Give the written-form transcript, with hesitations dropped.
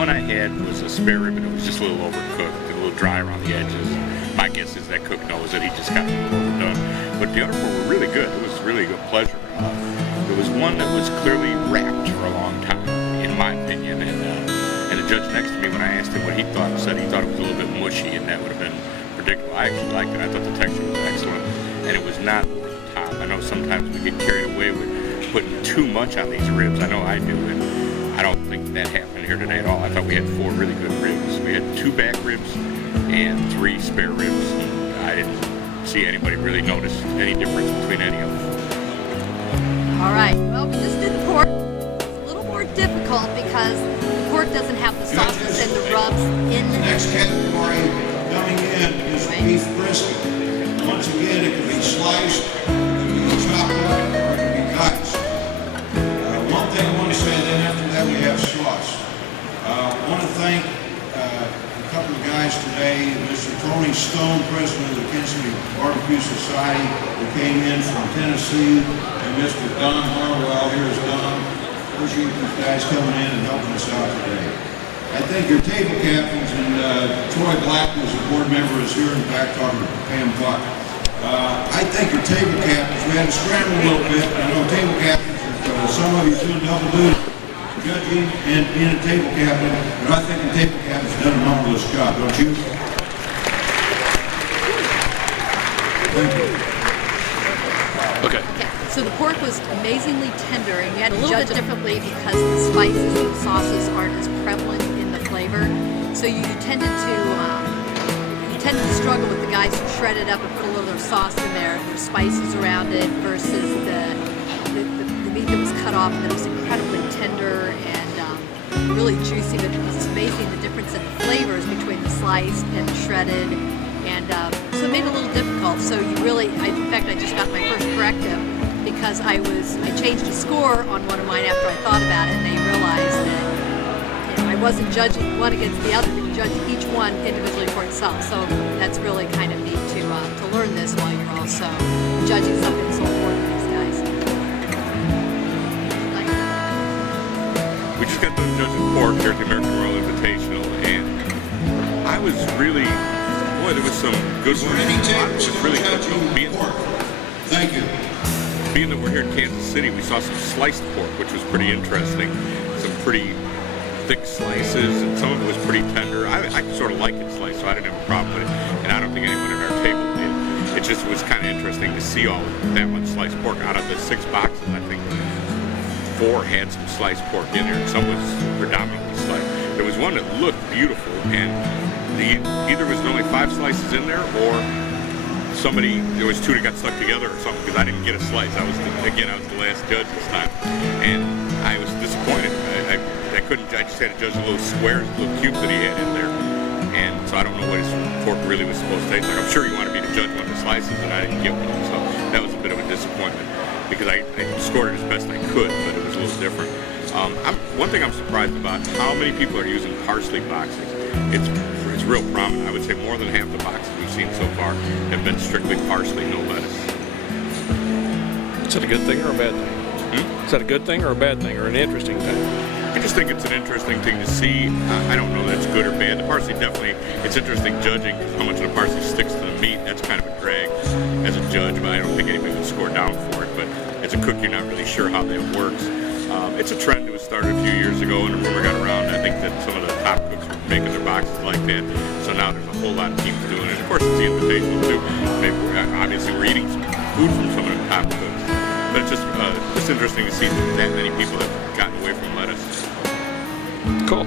one I had was a spare rib, and it was just a little overcooked, a little dry around the edges. My guess is that cook knows that he just got a little overdone. But the other four were really good. It was really a good pleasure. There was one that was clearly wrapped for a long time, in my opinion, and the judge next to me, when I asked him what he thought, said he thought it was a little bit mushy, and that would have been predictable. I actually liked it. I thought the texture was excellent, and it was not over the top. I know sometimes we get carried away with putting too much on these ribs. I know I do, and I don't think that happened here today at all. I thought we had 4 really good ribs. We had 2 back ribs and 3 spare ribs. I didn't see anybody really notice any difference between any of them. All right, well, we just did the pork. It's a little more difficult because the pork doesn't have the sauces and the rubs in The it. next category coming in is beef brisket. Once again, it can be sliced, it can be chopped up, or it can be diced. One thing I want to say, then after that we have sauce. I want to thank a couple of guys today, Mr. Tony Stone, president of the Kinsley Barbecue Society, who came in from Tennessee, and Mr. Don Harwell. Here's Don. Appreciate these guys coming in and helping us out today. I think your table captains, and Troy Black, who's a board member, is here in the back talking to Pam Buck. I think your table captains, we had to scramble a little bit. I know table captains, some of you are doing double duty, judging and being a table captain, but I think the table captain's done a marvelous job, don't you? Thank you. Okay, so the pork was amazingly tender, and you had to judge it differently because the spices and the sauces aren't as prevalent in the flavor. So you tended to struggle with the guys who shredded up and put a little of their sauce in there, their spices around it, versus the meat that was cut off and that was incredibly tender and really juicy. But it was amazing the difference in the flavors between the sliced and the shredded. And so it made it a little difficult. So you really, in fact, I just got my first corrective because I changed a score on one of mine after I thought about it, and they realized that I wasn't judging one against the other, but you judge each one individually for itself. So that's really kind of neat to learn this while you're also judging something so important to these guys. We just got done judging pork here at the American Royal Invitational, and I was really, boy, there was some good ones. It was really good. Thank you. Being that we're here in Kansas City, we saw some sliced pork, which was pretty interesting. Some pretty thick slices, and some of it was pretty tender. I sort of like it sliced, so I didn't have a problem with it, and I don't think anyone at our table did. It just was kind of interesting to see all that much sliced pork. Out of the 6 boxes, I think 4 had some sliced pork in there, and some was predominantly sliced. There was one that looked beautiful, and either was only 5 slices in there, or there was 2 that got stuck together or something, because I didn't get a slice. I was the last judge this time, and I was disappointed. I just had to judge the little squares, the little cubes that he had in there, and so I don't know what his pork really was supposed to taste like. I'm sure he wanted me to judge one of the slices, and I didn't get one, so that was a bit of a disappointment, because I scored it as best I could, but it was a little different. One thing I'm surprised about, how many people are using parsley boxes. It's real prominent. I would say more than half the boxes we've seen so far have been strictly parsley, no lettuce. Is that a good thing or a bad thing? Is that a good thing or a bad thing or an interesting thing? I just think it's an interesting thing to see. I don't know that it's good or bad. The parsley definitely, it's interesting judging because how much of the parsley sticks to the meat. That's kind of a drag as a judge, but I don't think anybody would score down for it. But as a cook, you're not really sure how that works. It's a trend that was started a few years ago, and a rumor got around. I think that some of the top cooks were making their boxes like that. So now there's a whole lot of teams doing it. Of course, it's the Invitational too. Obviously, we're eating some food from some of the top cooks. But it's just interesting to see that many people have gotten away from lettuce. Cool.